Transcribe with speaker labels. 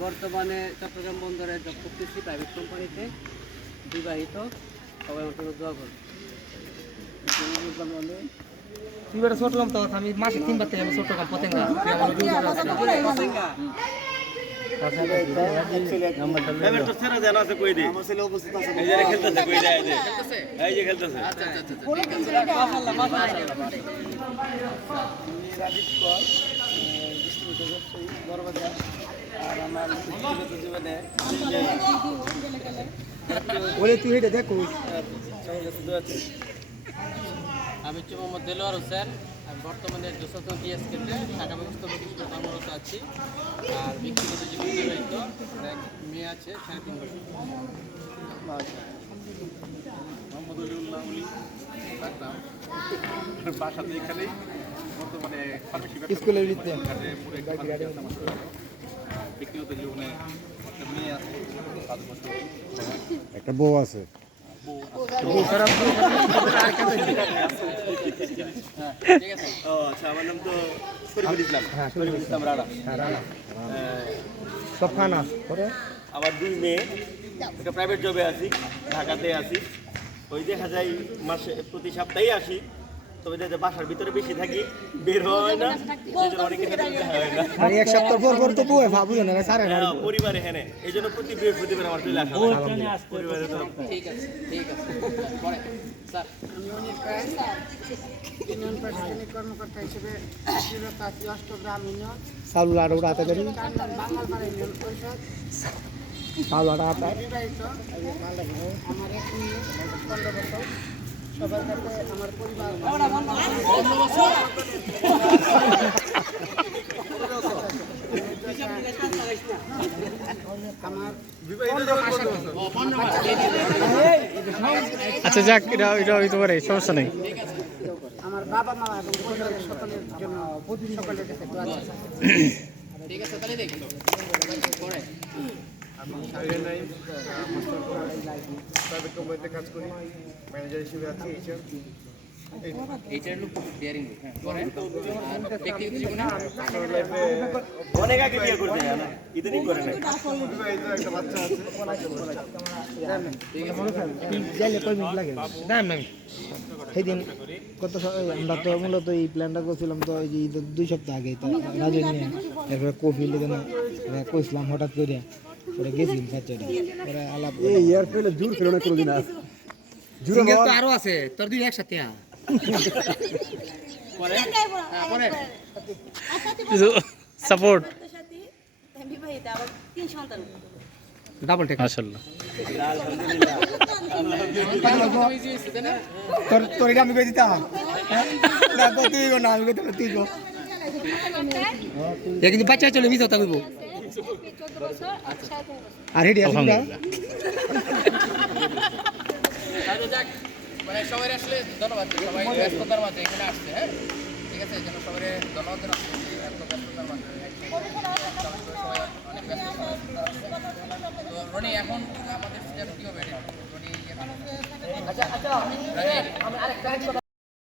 Speaker 1: বর্তমানে চট্টগ্রাম বন্দরে জব করতেছি প্রাইভেট কোম্পানিতে বিবাহিত সবাই আমার জন্য দোয়া
Speaker 2: তো আমি মাসে তিনবার থেকে আমি পতেঙ্গা।
Speaker 3: যে খেলতেছে
Speaker 2: ওরে তুই এটা দেখ।
Speaker 1: আমি হচ্ছে মোহাম্মদ দেলোয়ার হোসেন। আমি বর্তমানে যশোর ডিএস কেন্দ্রে ঢাকা ব্যবস্থা প্রতিষ্ঠা কর্মরত আছি। আর ব্যক্তিগত জীবন বিবাহিত এক মেয়ে আছে, সাড়ে তিন বছর।
Speaker 3: মোহাম্মদ অলিউল্লাহ এখানেই।
Speaker 2: স্কুলের ভিতরে।
Speaker 3: একটা
Speaker 4: বউ আছে।
Speaker 3: আচ্ছা আমার দুই মেয়ে একটা প্রাইভেট জবে আছি ঢাকাতে আছি। ওই দেখা যায় মাসে প্রতি সপ্তাহে আসি। তবে যায় বাসার ভিতরে বেশি থাকি বের হয় না।
Speaker 2: আর এক সপ্তাহ পর পর তো বউয়ে ভাবু না সারে না।
Speaker 3: হ্যাঁ, পরিবারে হ্যাঁ এই জন্য প্রতি বৃহস্পতিবার আমার চলে আসা পরিবারে
Speaker 1: ঠিক আছে ঠিক আছে। পরে। স্যার।
Speaker 5: ইউনিয়ন প্রশাসনিক কর্মকর্তা হিসেবে অষ্টগ্রাম ইউনিয়ন
Speaker 2: চালু আর
Speaker 5: তার নাম বাঙালপাড়া ইউনিয়ন পরিষদ
Speaker 2: চালু আর
Speaker 5: আমার এক পনেরো বছর। সবার কাছে আমার পরিবার
Speaker 2: আচ্ছা যাক এটা এটা হইতে পারে সমস্যা নেই।
Speaker 5: আমার বাবা মা এবং পরিবারের সকলের জন্য সকলের কাছে
Speaker 1: ঠিক আছে তাহলে দেখুন
Speaker 4: কোম্পানিতে কাজ করি ম্যানেজার হিসেবে আছি এইচআর
Speaker 3: অনেক আগে বিয়ে ইদানিং করে না।
Speaker 4: একটা বাচ্চা আছে।
Speaker 2: সেদিন কত আমরা তো মূলত এই প্ল্যানটা করছিলাম তো এই যে ঈদের দুই সপ্তাহ আগে তো রাজু নিয়ে এরপরে কফি লেগে না কইছিলাম হঠাৎ করে। পরে গেছি বাচ্চাটা পরে আলাপ
Speaker 4: এই ইয়ার ফেলে জোর ফেলো না কোনোদিন আস
Speaker 2: সিঙ্গেল তো আরও আছে তোর দুই একসাথে আ
Speaker 1: পরে হ্যাঁ পরে
Speaker 6: সাপোর্ট
Speaker 7: বিবাহিত আবার তিন সন্তান
Speaker 2: ডাবল টেক
Speaker 6: মাশাআল্লাহ
Speaker 2: তোর তোর এটা আমি কই দিতাম হ্যাঁ? না তো তুই গো না আমি কই দিতাম তুই গো এ কিন্তু বাচ্চা চলে মিস হতা কইবো
Speaker 7: চোদ্দ বছর আর
Speaker 2: হেডি না।
Speaker 1: যাক। মানে সবাই আসলে ধন্যবাদ সবাই ব্যস্ততার মাঝে এখানে আসছে হ্যাঁ? ঠিক আছে এই জন্য সবাই ধন্যবাদ জানাচ্ছি এত ব্যস্ততার মাঝে সবাই অনেক ব্যস্ত তো রনি এখন আমাদের যেন কি হবে রনি আচ্ছা আচ্ছা